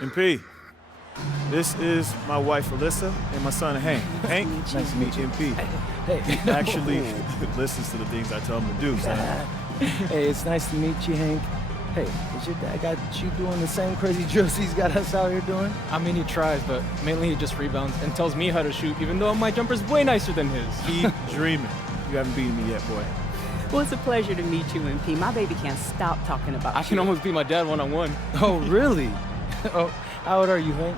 MP, this is my wife, Alyssa, and my son, Hank. Hank, nice to meet you. MP. Hey. Actually listens to the things I tell him to do, son. Hey, it's nice to meet you, Hank. Hey, is your dad got you doing the same crazy drills he's got us out here doing? I mean, he tries, but mainly he just rebounds and tells me how to shoot, even though my jumper's way nicer than his. Keep dreaming. You haven't beaten me yet, boy. Well, it's a pleasure to meet you, MP. My baby can't stop talking about you. I can almost be my dad one-on-one. Oh, really? Oh, how old are you, Hank?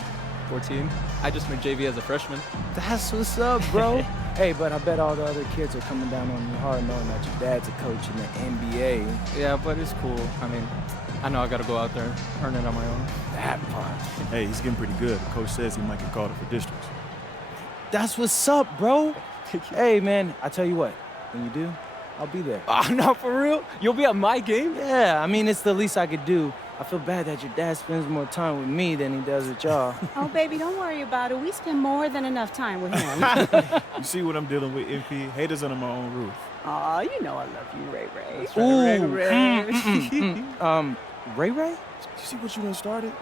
14. I just made JV as a freshman. That's what's up, bro. Hey, but I bet all the other kids are coming down on you hard knowing that your dad's a coach in the NBA. Yeah, but it's cool. I mean, I know I gotta go out there and earn it on my own. That part. Hey, he's getting pretty good. The coach says he might get called up for districts. That's what's up, bro. Hey, man, I tell you what, when you do, I'll be there. Oh, no, for real? You'll be at my game? Yeah, I mean, it's the least I could do. I feel bad that your dad spends more time with me than he does with y'all. Oh, baby, don't worry about it. We spend more than enough time with him. You see what I'm dealing with, MP? Haters under my own roof. Aw, you know I love you, Ray Ray. Ooh. Ray. Ray Ray? You see what you done started?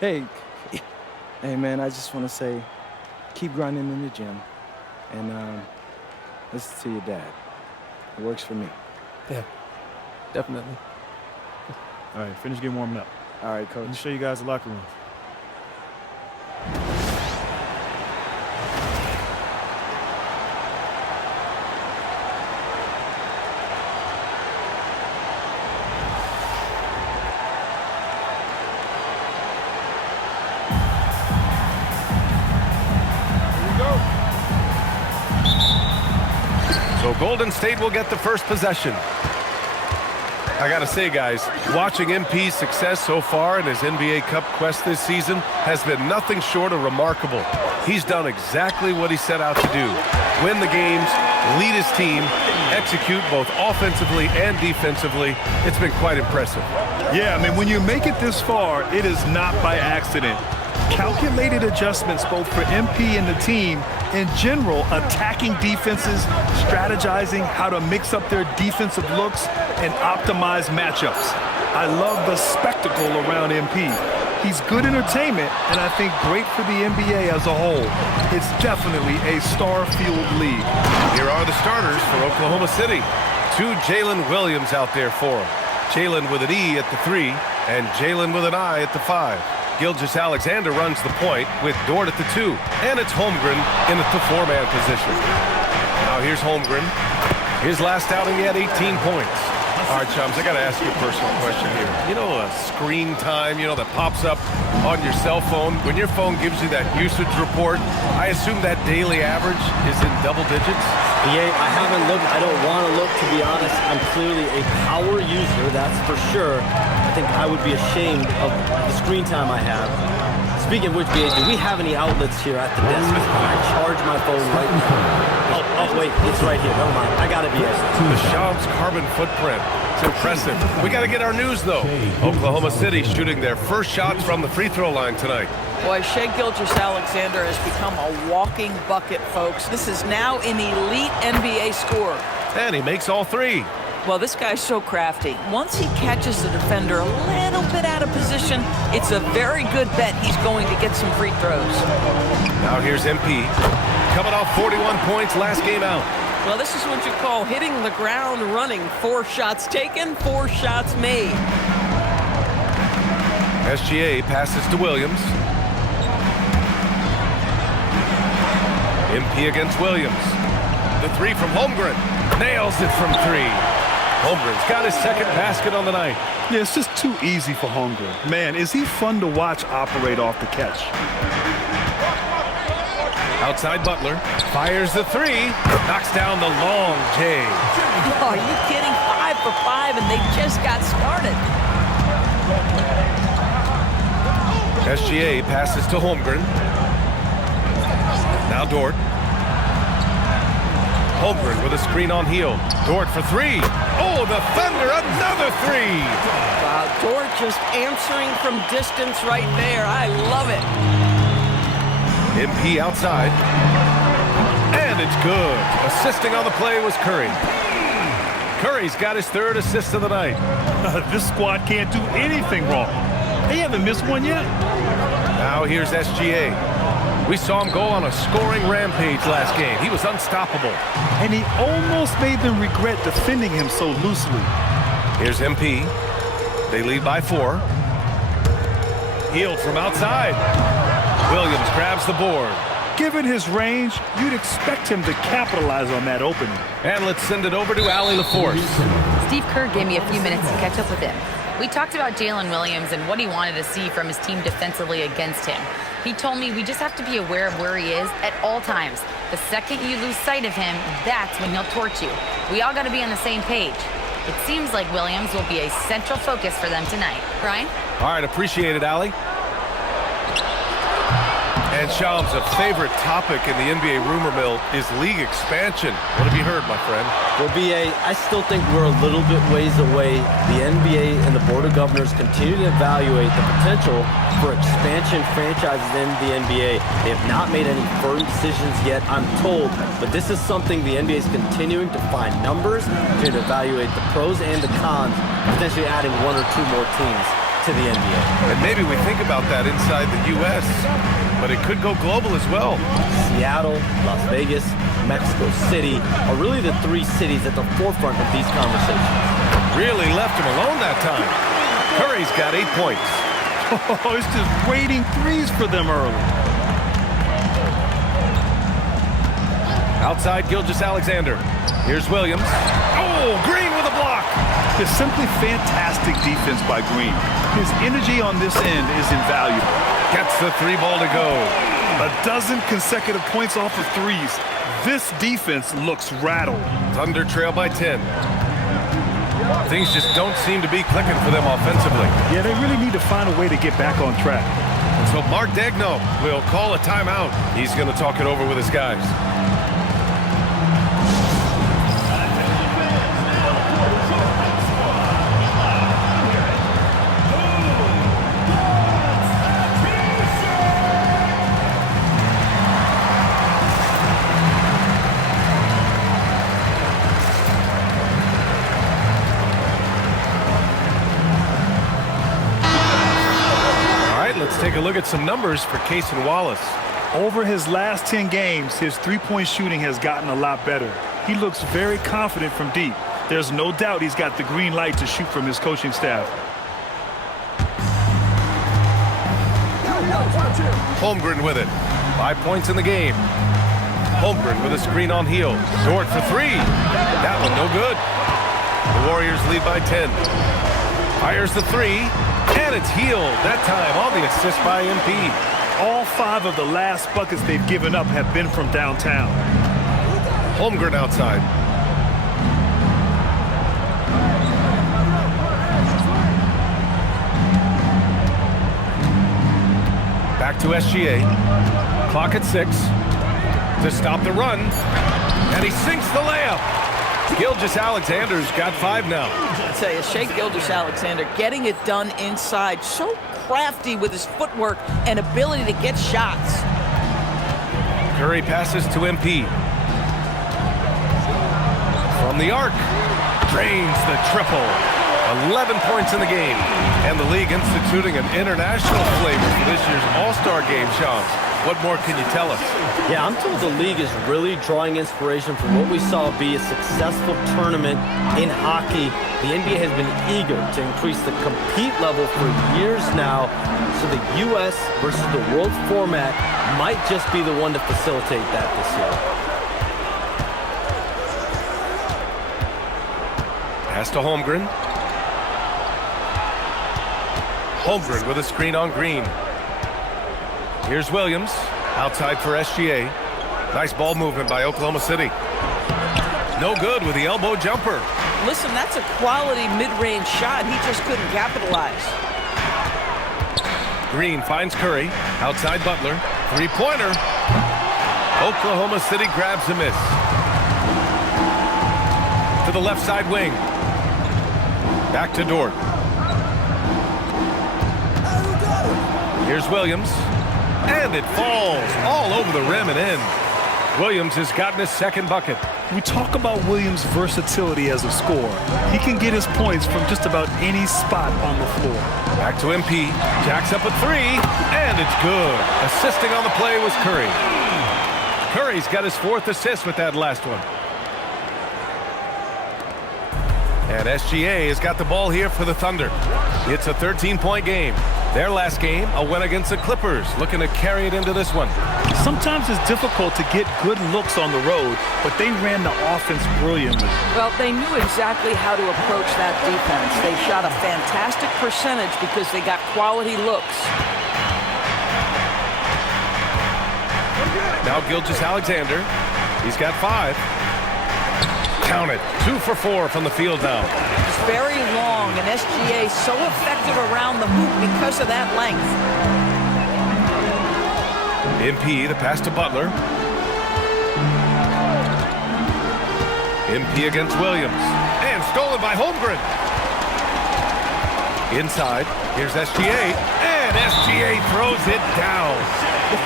Hey, man, I just want to say, keep grinding in the gym and listen to your dad. It works for me. Yeah, definitely. All right, finish getting warmed up. All right, Let me Coach. show you guys the locker room. So Golden State will get the first possession. I gotta say, guys, watching MP's success so far in his NBA Cup quest this season has been nothing short of remarkable. He's done exactly what he set out to do. Win the games, lead his team, execute both offensively and defensively. It's been quite impressive. Yeah, I mean, when you make it this far, it is not by accident. Calculated adjustments both for MP and the team. In general, attacking defenses, strategizing how to mix up their defensive looks and optimize matchups. I love the spectacle around MP. He's good entertainment, and I think great for the NBA as a whole. It's definitely a star-fueled league. Here are the starters for Oklahoma City. 2 Jalen Williams out there for him. Jalen with an E at the 3 and Jalen with an I at the 5. Gilgeous-Alexander runs the point with Dort at the 2, and it's Holmgren in at the 4-man position. Now here's Holmgren. His last outing, he had 18 points. All right, chums, I got to ask you a personal question here. You know, screen time, that pops up on your cell phone. When your phone gives you that usage report, I assume that daily average is in double digits? Yeah, I haven't looked. I don't want to look, to be honest. I'm clearly a power user, that's for sure. I think I would be ashamed of the screen time I have. Speaking of which, BA, do we have any outlets here at the desk? Can I charge my phone right now? Oh, wait, it's right here. Never mind. I got it, BA. The Shams carbon footprint. It's impressive. We got to get our news, though. Oklahoma City shooting their first shots from the free throw line tonight. Boy, Shai Gilgeous-Alexander has become a walking bucket, folks. This is now an elite NBA scorer. And he makes all 3. Well, this guy's so crafty. Once he catches the defender a little bit out of position, it's a very good bet he's going to get some free throws. Now here's MP. Coming off 41 points last game out. Well, this is what you call hitting the ground running. 4 shots taken, 4 shots made. SGA passes to Williams. MP against Williams. The 3 from Holmgren. Nails it from 3. Holmgren's got his second basket on the night. Yeah, it's just too easy for Holmgren. Man, is he fun to watch operate off the catch. Outside Butler. Fires the 3. Knocks down the long J. Oh, are you kidding? 5 for 5, and they just got started. SGA passes to Holmgren. Now Dort. Holmgren with a screen on heel. Dort for 3. Oh, the Thunder, another 3. Wow, Dort just answering from distance right there. I love it. MP outside. And it's good. Assisting on the play was Curry. Curry's got his 3rd assist of the night. This squad can't do anything wrong. They haven't missed one yet. Now here's SGA. We saw him go on a scoring rampage last game. He was unstoppable. And he almost made them regret defending him so loosely. Here's MP. They lead by 4. Healed from outside. Williams grabs the board. Given his range, you'd expect him to capitalize on that opening. And let's send it over to Allie LaForce. Steve Kerr gave me a few minutes to catch up with him. We talked about Jalen Williams and what he wanted to see from his team defensively against him. He told me we just have to be aware of where he is at all times. The second you lose sight of him, that's when he'll torch you. We all got to be on the same page. It seems like Williams will be a central focus for them tonight. Brian? All right, appreciate it, Allie. And Shams, a favorite topic in the NBA rumor mill is league expansion. What have you heard, my friend? Well, BA, I still think we're a little bit ways away. The NBA and the Board of Governors continue to evaluate the potential for expansion franchises in the NBA. They have not made any firm decisions yet, I'm told, but this is something the NBA is continuing to find numbers, to evaluate the pros and the cons, potentially adding 1 or 2 more teams to the NBA. And maybe we think about that inside the U.S., but it could go global as well. Seattle, Las Vegas, Mexico City are really the 3 cities at the forefront of these conversations. Really left him alone that time. Curry's got 8 points. Oh, it's just waiting threes for them early. Outside Gilgeous-Alexander. Here's Williams. Oh, Green with a block. It's simply fantastic defense by Green. His energy on this end is invaluable. Gets the 3 ball to go. A dozen consecutive points off of threes. This defense looks rattled. Thunder trail by 10. Things just don't seem to be clicking for them offensively. Yeah, they really need to find a way to get back on track. So Mark Daigneault will call a timeout. He's going to talk it over with his guys. Take a look at some numbers for Cason Wallace. Over his last 10 games, his three-point shooting has gotten a lot better. He looks very confident from deep. There's no doubt he's got the green light to shoot from his coaching staff. Holmgren with it. 5 points in the game. Holmgren with a screen on Hield. Dort for 3. That one no good. The Warriors lead by 10. Fires the 3. And it's Hield, that time on the assist by MP. All 5 of the last buckets they've given up have been from downtown. Holmgren outside. Back to SGA. Clock at 6. To stop the run. And he sinks the layup. Gilgeous-Alexander's got 5 now. I tell you, Shai Gilgeous-Alexander getting it done inside. So crafty with his footwork and ability to get shots. Curry passes to MP. From the arc. Drains the triple. 11 points in the game. And the league instituting an international flavor for this year's All-Star game, Shams. What more can you tell us? Yeah, I'm told the league is really drawing inspiration from what we saw be a successful tournament in hockey. The NBA has been eager to increase the compete level for years now, so the U.S. versus the world format might just be the one to facilitate that this year. Pass to Holmgren. Holmgren with a screen on Green. Here's Williams, outside for SGA. Nice ball movement by Oklahoma City. No good with the elbow jumper. Listen, that's a quality mid-range shot. He just couldn't capitalize. Green finds Curry, outside Butler. 3-pointer. Oklahoma City grabs a miss. To the left side wing. Back to Dort. Here's Williams. And it falls all over the rim and in. Williams has gotten his second bucket. We talk about Williams' versatility as a scorer. He can get his points from just about any spot on the floor. Back to MP. Jacks up a three, and it's good. Assisting on the play was Curry. Curry's got his 4th assist with that last one. And SGA has got the ball here for the Thunder. It's a 13-point game. Their last game, a win against the Clippers, looking to carry it into this one. Sometimes it's difficult to get good looks on the road, but they ran the offense brilliantly. Well, they knew exactly how to approach that defense. They shot a fantastic percentage because they got quality looks. Now Gilgeous-Alexander. He's got 5. Count it. 2 for 4 from the field now. It's very long, and SGA so effective around the hoop because of that length. MP, the pass to Butler. MP against Williams. And stolen by Holmgren. Inside. Here's SGA. And SGA throws it down.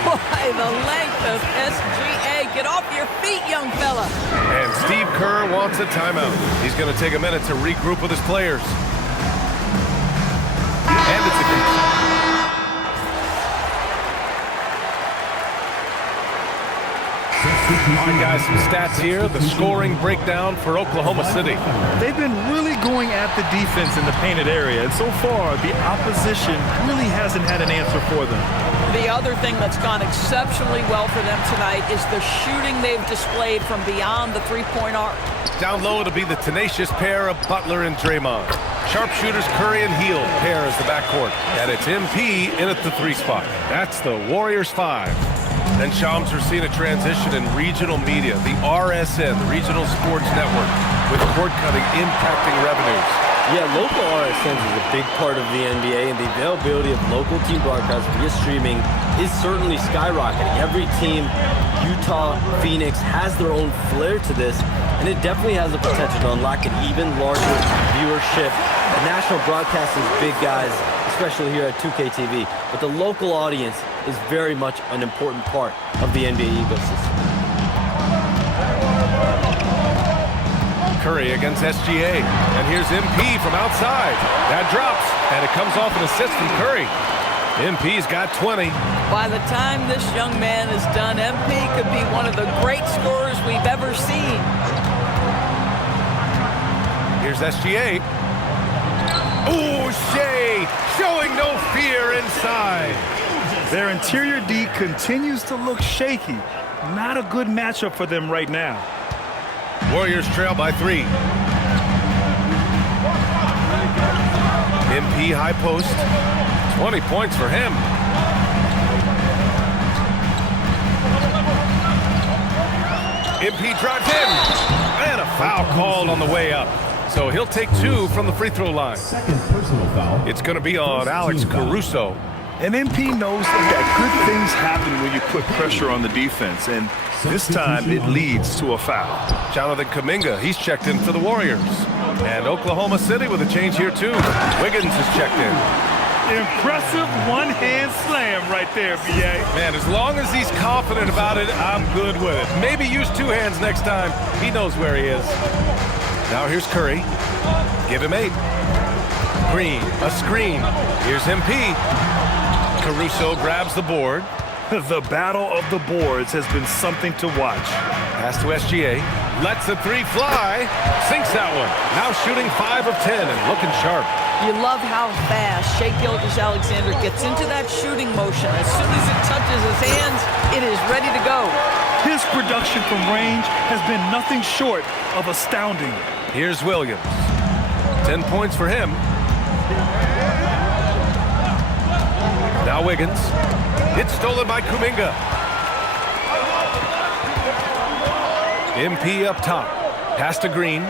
Boy, the length of SGA. Get off your feet, young fella. And Steve Kerr wants a timeout. He's going to take a minute to regroup with his players. And it's a All right, guys, some stats here. The scoring breakdown for Oklahoma City. They've been really going at the defense in the painted area, and so far, the opposition really hasn't had an answer for them. The other thing that's gone exceptionally well for them tonight is the shooting they've displayed from beyond the three-point arc. Down low, it'll be the tenacious pair of Butler and Draymond. Sharpshooters Curry and Hield pair as the backcourt. And it's MP in at the 3 spot. That's the Warriors 5. Then Shams, we're seeing a transition in regional media, the RSN, the Regional Sports Network, with cord-cutting impacting revenues. Yeah, local RSNs is a big part of the NBA, and the availability of local team broadcasts via streaming is certainly skyrocketing. Every team, Utah, Phoenix, has their own flair to this, and it definitely has the potential to unlock an even larger viewership. The national broadcast is big, guys, especially here at 2K TV, but the local audience is very much an important part of the NBA ecosystem. Curry against SGA, and here's MP from outside. That drops, and it comes off an assist from Curry. MP's got 20. By the time this young man is done, MP could be one of the great scorers we've ever seen. Here's SGA. Ooh, Shea showing no fear inside. Their interior D continues to look shaky. Not a good matchup for them right now. Warriors trail by 3. MP high post. 20 points for him. MP drives in. And a foul called on the way up. So he'll take 2 from the free throw line. Second personal foul. It's going to be on Alex Caruso. And MP knows that good things happen when you put pressure on the defense, and this time it leads to a foul. Jonathan Kuminga, he's checked in for the Warriors. And Oklahoma City with a change here too. Wiggins is checked in. Impressive one-hand slam right there, B.A. Man, as long as he's confident about it, I'm good with it. Maybe use 2 hands next time. He knows where he is. Now here's Curry. Give him 8. Green, a screen. Here's MP. Caruso grabs the board. The battle of the boards has been something to watch. Pass to SGA. Lets the 3 fly. Sinks that one. Now shooting 5 of 10 and looking sharp. You love how fast Shai Gilgeous-Alexander gets into that shooting motion. As soon as it touches his hands, it is ready to go. His production from range has been nothing short of astounding. Here's Williams. 10 points for him. Now Wiggins. It's stolen by Kuminga. MP up top. Pass to Green.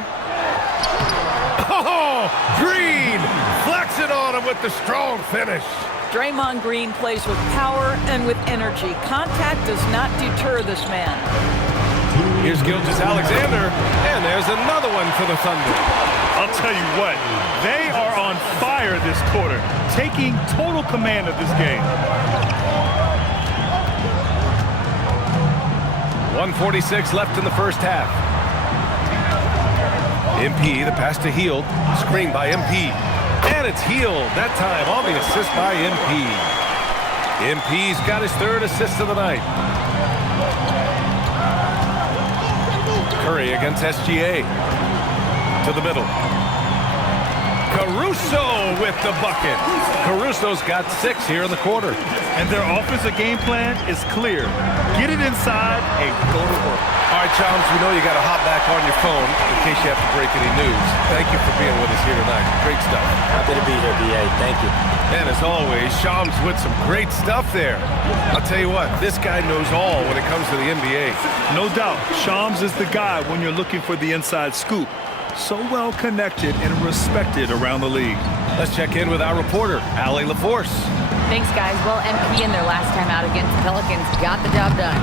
Oh, Green! Flexing on him with the strong finish. Draymond Green plays with power and with energy. Contact does not deter this man. Here's Gilgeous-Alexander, and there's another one for the Thunder. I'll tell you what, they are on fire this quarter, taking total command of this game. 1:46 left in the first half. MP, the pass to Heald. Screen by MP. And it's Heald. That time on the assist by MP. MP's got his third assist of the night. Curry against SGA. To the middle. Caruso with the bucket. Caruso's got 6 here in the quarter. And their offensive game plan is clear. Get it inside and go to work. All right, Chums, we know you got to hop back on your phone in case you have to break any news. Thank you for being with us here tonight. Great stuff. Happy to be here, BA. Thank you. And as always, Shams with some great stuff there. I'll tell you what, this guy knows all when it comes to the NBA. No doubt, Shams is the guy when you're looking for the inside scoop. So well connected and respected around the league. Let's check in with our reporter, Allie LaForce. Thanks, guys. Well, MP in their last time out against the Pelicans got the job done.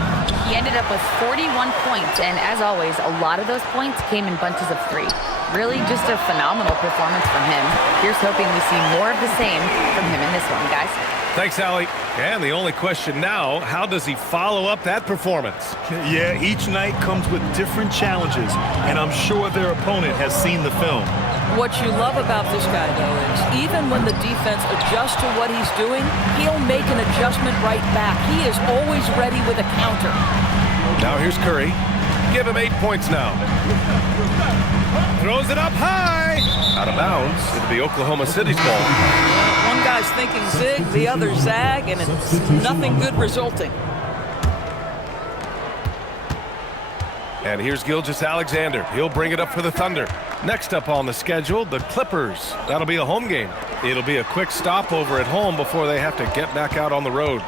He ended up with 41 points, and as always, a lot of those points came in bunches of 3. Really just a phenomenal performance from him. Here's hoping we see more of the same from him in this one, guys. Thanks, Allie. And the only question now, how does he follow up that performance? Yeah, each night comes with different challenges, and I'm sure their opponent has seen the film. What you love about this guy, though, is even when the defense adjusts to what he's doing, he'll make an adjustment right back. He is always ready with a counter. Now here's Curry. Give him 8 points now. Throws it up high. Out of bounds. It'll be Oklahoma City's ball. One guy's thinking zig, the other zag, and it's nothing good resulting. And here's Gilgeous-Alexander. He'll bring it up for the Thunder. Next up on the schedule, the Clippers. That'll be a home game. It'll be a quick stopover at home before they have to get back out on the road.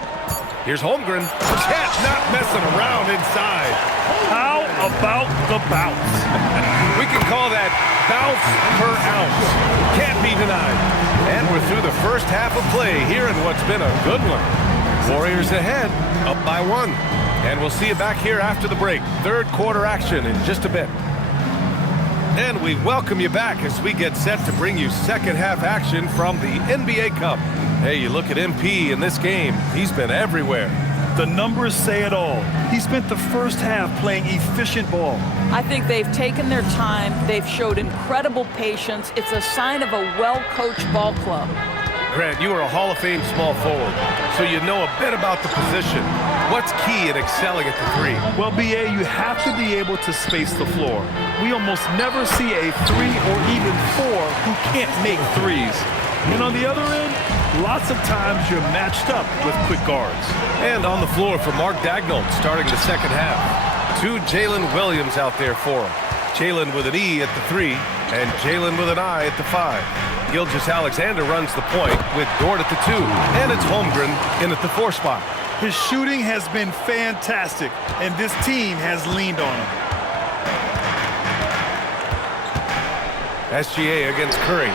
Here's Holmgren. Chet not messing around inside. How about the bounce? We can call that bounce per ounce. Can't be denied. And we're through the first half of play here in what's been a good one. Warriors ahead, up by 1. And we'll see you back here after the break. Third quarter action in just a bit. And we welcome you back as we get set to bring you second half action from the NBA Cup. Hey, you look at MP in this game, he's been everywhere. The numbers say it all. He spent the first half playing efficient ball. I think they've taken their time. They've showed incredible patience. It's a sign of a well-coached ball club. Grant, you are a Hall of Fame small forward, so you know a bit about the position. What's key in excelling at the 3? Well, BA, you have to be able to space the floor. We almost never see a 3 or even 4 who can't make threes. And on the other end, lots of times you're matched up with quick guards. And on the floor for Mark Daigneault starting the second half. 2 Jalen Williams out there for him. Jalen with an E at the 3 and Jalen with an I at the 5. Gilgeous-Alexander runs the point with Dort at the 2. And it's Holmgren in at the 4 spot. His shooting has been fantastic, and this team has leaned on him. SGA against Curry.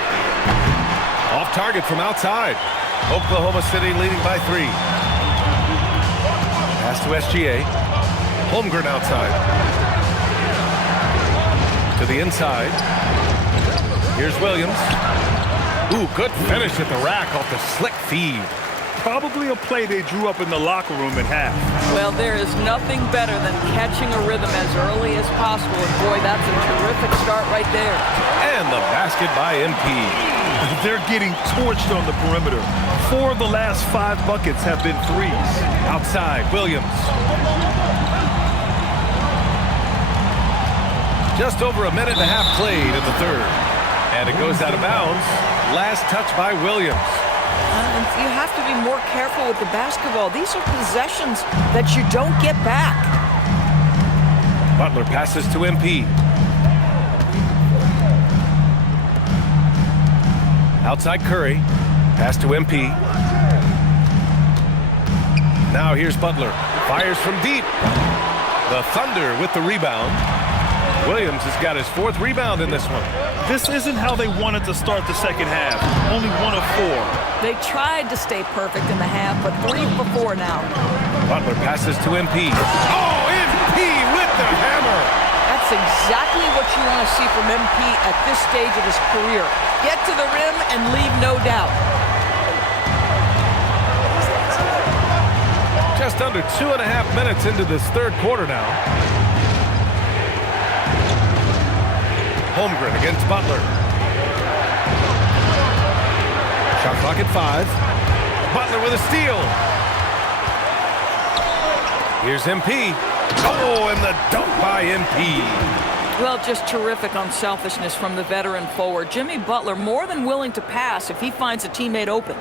Off target from outside. Oklahoma City leading by 3. Pass to SGA. Holmgren outside. To the inside. Here's Williams. Ooh, good finish at the rack off the slick feed. Probably a play they drew up in the locker room at half. Well, there is nothing better than catching a rhythm as early as possible. And boy, that's a terrific start right there. And the basket by MP. They're getting torched on the perimeter. 4 of the last 5 buckets have been threes. Outside, Williams. Just over a minute and a half played in the third. And it goes out of bounds. Last touch by Williams. You have to be more careful with the basketball. These are possessions that you don't get back. Butler passes to MP. Outside Curry. Pass to MP. Now here's Butler. Fires from deep. The Thunder with the rebound. Williams has got his 4th rebound in this one. This isn't how they wanted to start the second half. Only 1 of 4. They tried to stay perfect in the half, but 3 for 4 now. Butler passes to MP. Oh, MP with the hammer. That's exactly what you want to see from MP at this stage of his career. Get to the rim and leave no doubt. Just under 2.5 minutes into this third quarter now. Holmgren against Butler. Shot clock at 5. Butler with a steal. Here's MP. Oh, and the dunk by MP. Well, just terrific unselfishness from the veteran forward. Jimmy Butler more than willing to pass if he finds a teammate open.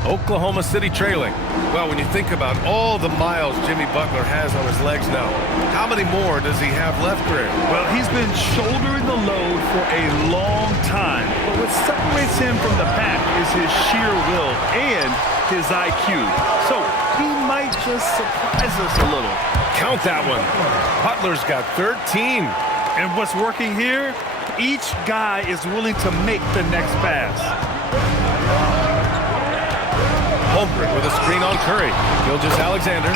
Oklahoma City trailing. Well, when you think about all the miles Jimmy Butler has on his legs now, how many more does he have left, Greg? Well, he's been shouldering the load for a long time. But what separates him from the pack is his sheer will and his IQ. So he might just surprise us a little. Count that one. Butler's got 13. And what's working here? Each guy is willing to make the next pass. Holmgren with a screen on Curry. Gilgeous-Alexander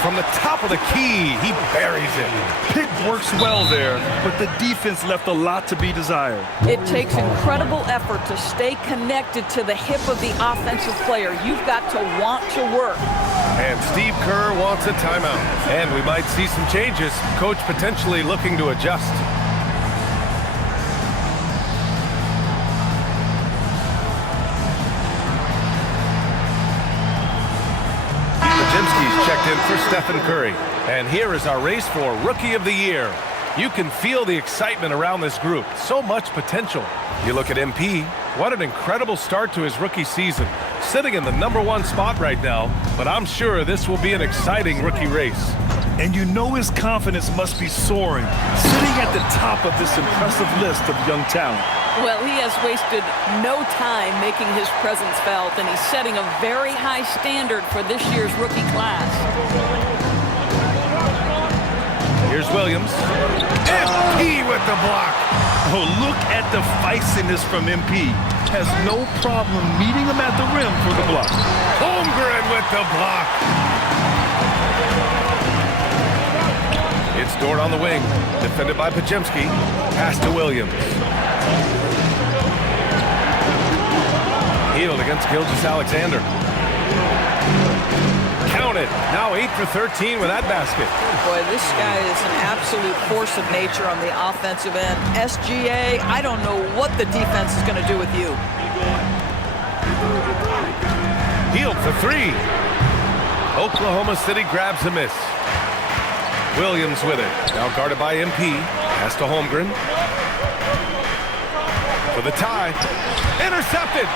from the top of the key. He buries it. Pick works well there, but the defense left a lot to be desired. It takes incredible effort to stay connected to the hip of the offensive player. You've got to want to work. And Steve Kerr wants a timeout. And we might see some changes. Coach potentially looking to adjust. Pajimski's checked in for Stephen Curry. And here is our race for Rookie of the Year. You can feel the excitement around this group. So much potential. You look at MP. What an incredible start to his rookie season. Sitting in the #1 spot right now, but I'm sure this will be an exciting rookie race. And you know his confidence must be soaring, sitting at the top of this impressive list of young talent. Well, he has wasted no time making his presence felt, and he's setting a very high standard for this year's rookie class. Here's Williams. MP with the block. Oh, look at the feistiness from MP. Has no problem meeting him at the rim for the block. Holmgren with the block. It's Dort on the wing. Defended by Pajimski. Pass to Williams. Healed against Gilgeous-Alexander. Counted. Now 8 for 13 with that basket. Boy, this guy is an absolute force of nature on the offensive end. SGA, I don't know what the defense is going to do with you. Healed for 3. Oklahoma City grabs a miss. Williams with it. Now guarded by MP. Pass to Holmgren. For the tie. Intercepted.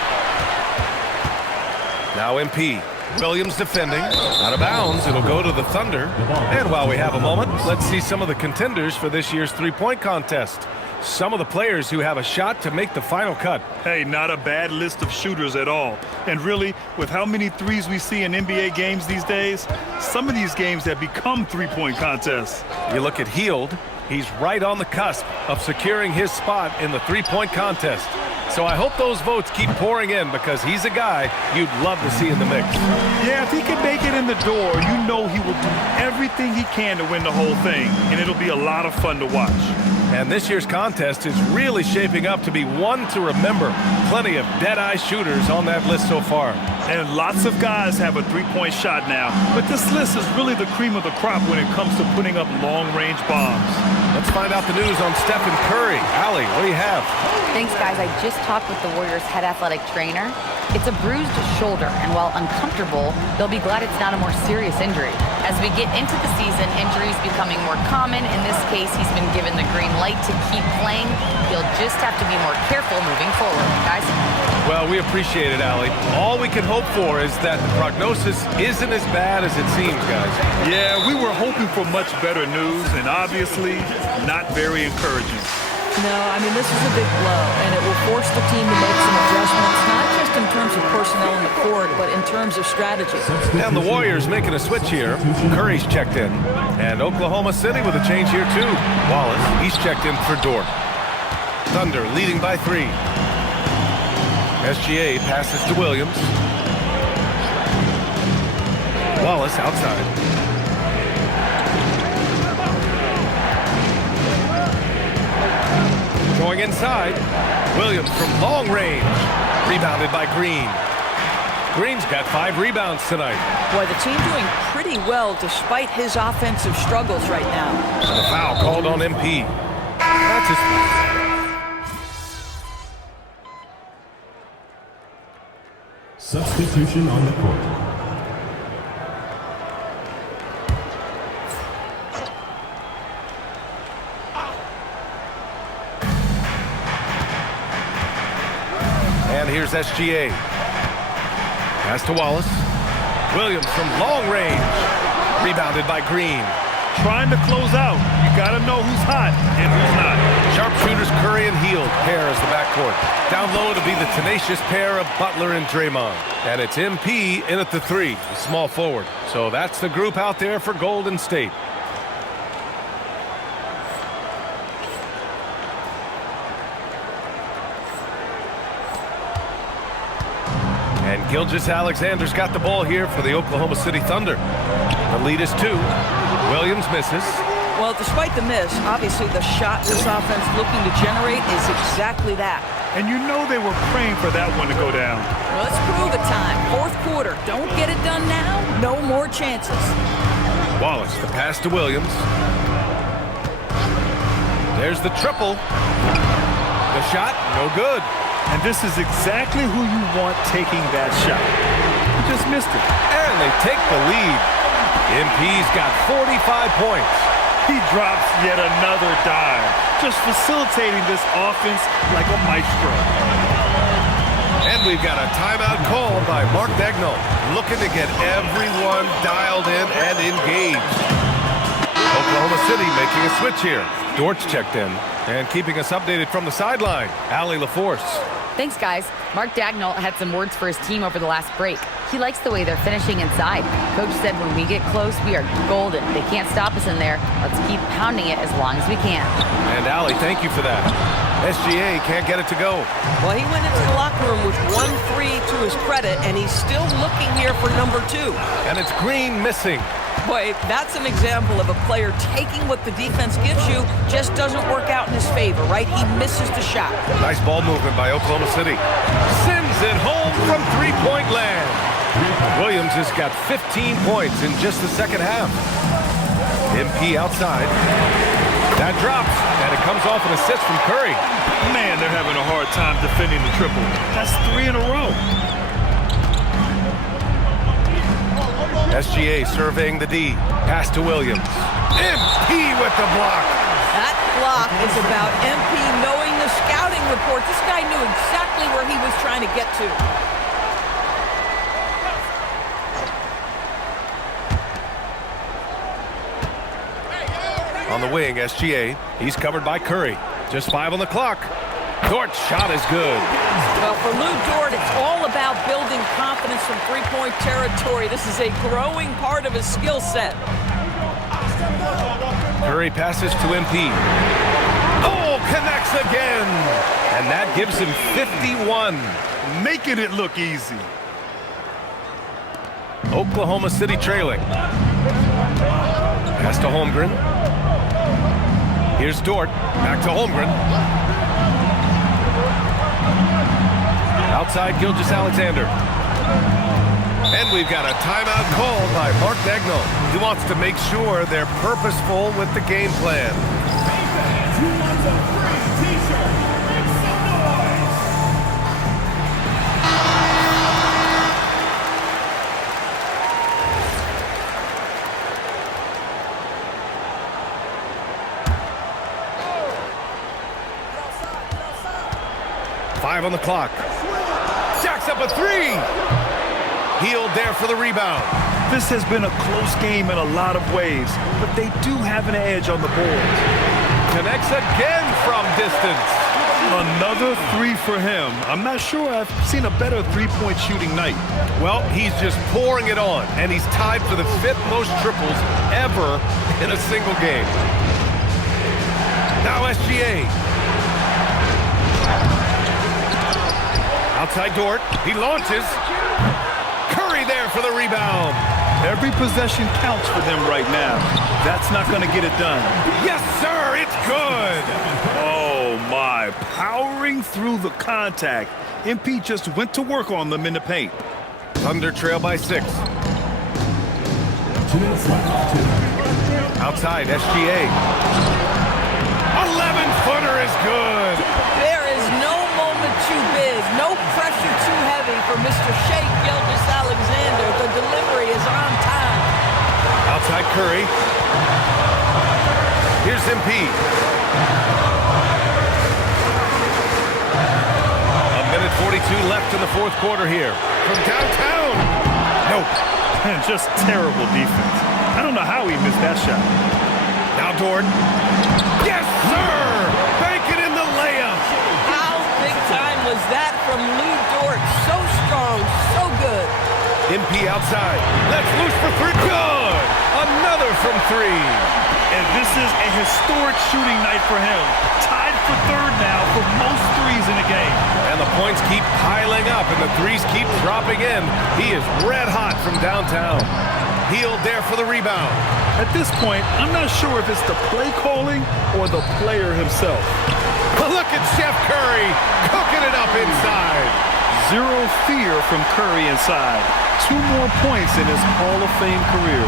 Now MP. Williams defending. Out of bounds. It'll go to the Thunder. And while we have a moment, let's see some of the contenders for this year's three-point contest. Some of the players who have a shot to make the final cut. Hey, not a bad list of shooters at all. And really, with how many threes we see in NBA games these days, some of these games have become three-point contests. You look at Hield, he's right on the cusp of securing his spot in the three-point contest. So I hope those votes keep pouring in because he's a guy you'd love to see in the mix. Yeah, if he can make it in the door, you know he will do everything he can to win the whole thing, and it'll be a lot of fun to watch. And this year's contest is really shaping up to be one to remember. Plenty of dead-eye shooters on that list so far. And lots of guys have a three-point shot now. But this list is really the cream of the crop when it comes to putting up long-range bombs. Let's find out the news on Stephen Curry. Allie, what do you have? Thanks, guys. I just talked with the Warriors' head athletic trainer. It's a bruised shoulder, and while uncomfortable, they'll be glad it's not a more serious injury. As we get into the season, injuries becoming more common. In this case, he's been given the green light to keep playing. He'll just have to be more careful moving forward, guys. Well, we appreciate it, Allie. All we can hope for is that the prognosis isn't as bad as it seems, guys. Yeah, we were hoping for much better news, and obviously not very encouraging. No, I mean, this is a big blow, and it will force the team to make some adjustments, not just in terms of personnel in the court, but in terms of strategy. And the Warriors making a switch here. Curry's checked in. And Oklahoma City with a change here, too. Wallace, he's checked in for Dort. Thunder leading by 3. SGA passes to Williams. Wallace outside. Going inside. Williams from long range. Rebounded by Green. Green's got 5 rebounds tonight. Boy, the team doing pretty well despite his offensive struggles right now. And the foul called on MP. That's his... Substitution on the court. And here's SGA. Pass to Wallace. Williams from long range. Rebounded by Green. Trying to close out. You got to know who's hot and who's not. Sharpshooters Curry and Hield pair as the backcourt. Down low to be the tenacious pair of Butler and Draymond. And it's MP in at the 3, the small forward. So that's the group out there for Golden State. And Gilgeous-Alexander's got the ball here for the Oklahoma City Thunder. The lead is 2. Williams misses. Well, despite the miss, obviously the shot this offense looking to generate is exactly that. And you know they were praying for that one to go down. Well, let's prove it time. Fourth quarter. Don't get it done now. No more chances. Wallace, the pass to Williams. There's the triple. The shot, no good. And this is exactly who you want taking that shot. You just missed it. And they take the lead. MP's got 45 points. He drops yet another dime, just facilitating this offense like a maestro. And we've got a timeout call by Mark Daigneault, looking to get everyone dialed in and engaged. Oklahoma City making a switch here. Dortch checked in and keeping us updated from the sideline. Allie LaForce. Thanks, guys. Mark Daigneault had some words for his team over the last break. He likes the way they're finishing inside. Coach said when we get close, we are golden. They can't stop us in there. Let's keep pounding it as long as we can. And Allie, thank you for that. SGA can't get it to go. Well, he went into the locker room with 1-3 to his credit, and he's still looking here for number 2. And it's Green missing. Boy, that's an example of a player taking what the defense gives you, just doesn't work out in his favor, right? He misses the shot. Nice ball movement by Oklahoma City. Sends it home from three-point land. Williams has got 15 points in just the second half. MP outside. That drops, and it comes off an assist from Curry. Man, they're having a hard time defending the triple. That's 3 in a row. SGA surveying the D. Pass to Williams. MP with the block. That block is about MP knowing the scouting report. This guy knew exactly where he was trying to get to. On the wing, SGA. He's covered by Curry. Just 5 on the clock. Dort's shot is good. Well, for Lou Dort, it's all about building confidence from three-point territory. This is a growing part of his skill set. Curry passes to MP. Oh, connects again. And that gives him 51. Making it look easy. Oklahoma City trailing. Pass to Holmgren. Here's Dort. Back to Holmgren. Outside Gilgeous-Alexander. And we've got a timeout called by Mark Daigneault. He wants to make sure they're purposeful with the game plan. Who wants a free t-shirt? Make some noise! Five on the clock. Jacks up a 3. Hield there for the rebound. This has been a close game in a lot of ways, but they do have an edge on the board. Connects again from distance. Another 3 for him. I'm not sure I've seen a better three-point shooting night. Well, he's just pouring it on, and he's tied for the 5th most triples ever in a single game. Now SGA. Outside Dort. He launches. Curry there for the rebound. Every possession counts for them right now. That's not going to get it done. Yes, sir. It's good. Oh, my. Powering through the contact. MP just went to work on them in the paint. Thunder trail by 6. Outside, SGA. 11-footer is good. There is no moment too big, no pressure too heavy for Mr. Shea Gilgeous-Alexander. The delivery is on time. Outside Curry. Here's MP. A minute 42 left in the fourth quarter here. From downtown. Nope. Just terrible defense. I don't know how he missed that shot. Now Dort. Yes, sir! Bank it in the layup. How big time was that from Lou Dort? So strong, so good. MP outside. Let's loose for three. Good! Another from three. And this is a historic shooting night for him. Tied for third now for most threes in the game. And the points keep piling up and the threes keep dropping in. He is red hot from downtown. Healed there for the rebound. At this point, I'm not sure if it's the play calling or the player himself. But look at Chef Curry cooking it up inside. Zero fear from Curry inside. 2 more points in his Hall of Fame career.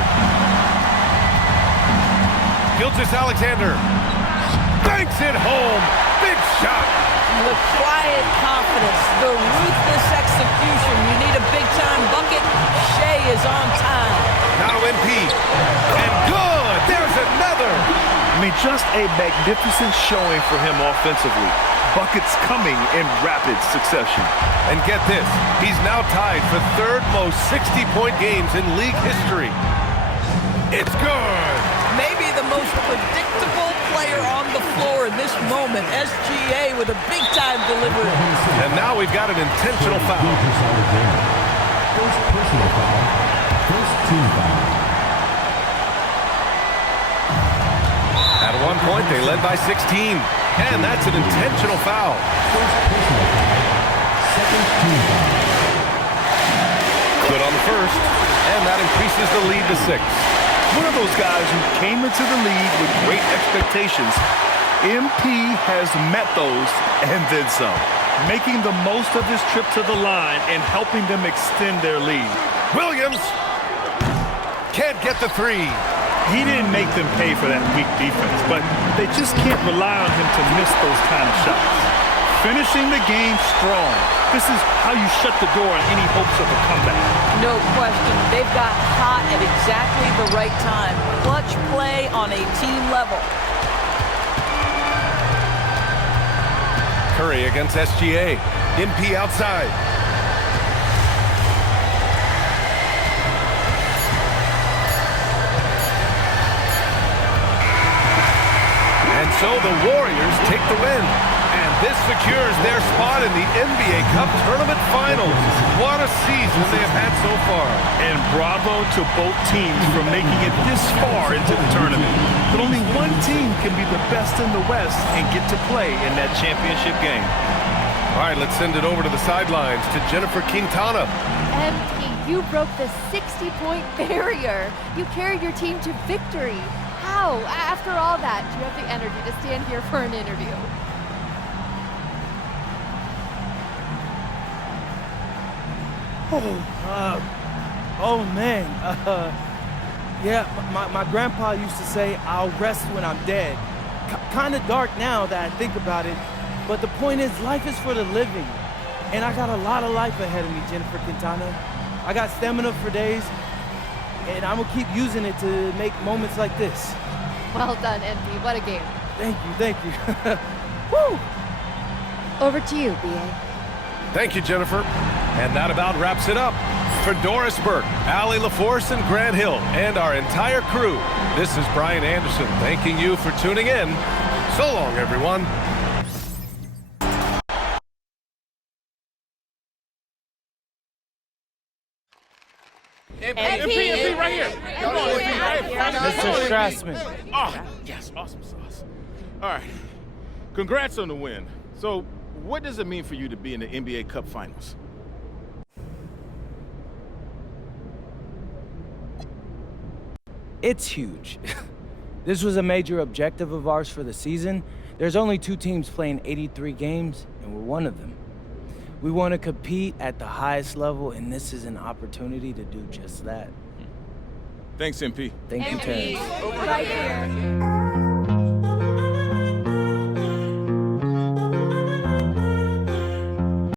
Gilgeous-Alexander banks it home. Big shot. The quiet confidence, the ruthless execution. You need a big-time bucket. Shea is on time. Now MP. And good. There's another. I mean, just a magnificent showing for him offensively. Buckets coming in rapid succession. And get this, he's now tied for third most 60-point games in league history. It's good. Maybe the most predictable player on the floor in this moment. SGA with a big-time delivery. And now we've got an intentional foul. First personal foul. First team foul. At one point, they led by 16. And that's an intentional foul. First personal foul. Second team foul. Good on the first. And that increases the lead to 6. One of those guys who came into the league with great expectations. MP has met those and then some, making the most of his trip to the line and helping them extend their lead. Williams can't get the three. He didn't make them pay for that weak defense, but they just can't rely on him to miss those kind of shots. Finishing the game strong. This is how you shut the door on any hopes of a comeback. No question. They've got hot at exactly the right time. Clutch play on a team level. Curry against SGA. MP outside. And so the Warriors take the win. And this secures their spot in the NBA Cup Tournament Finals. What a season they have had so far. And bravo to both teams for making it this far into the tournament. But only one team can be the best in the West and get to play in that championship game. All right, let's send it over to the sidelines to Jennifer Quintana. MP, you broke the 60-point barrier. You carried your team to victory. How? After all that, do you have the energy to stand here for an interview? Oh man. Yeah, my grandpa used to say, I'll rest when I'm dead. Kind of dark now that I think about it, but the point is, life is for the living. And I got a lot of life ahead of me, Jennifer Quintana. I got stamina for days, and I'm gonna keep using it to make moments like this. Well done, MP. What a game. Thank you. Woo! Over to you, B.A. Thank you, Jennifer. And that about wraps it up. For Doris Burke, Allie LaForce, and Grant Hill, and our entire crew, this is Brian Anderson thanking you for tuning in. So long, everyone. MP right here. Mr. Strassman. Oh, yes, awesome sauce. All right, congrats on the win. So, what does it mean for you to be in the NBA Cup Finals? It's huge. This was a major objective of ours for the season. There's only 2 teams playing 83 games, and we're one of them. We want to compete at the highest level, and this is an opportunity to do just that. Thanks, MP. Thank you, Terrence. Right here.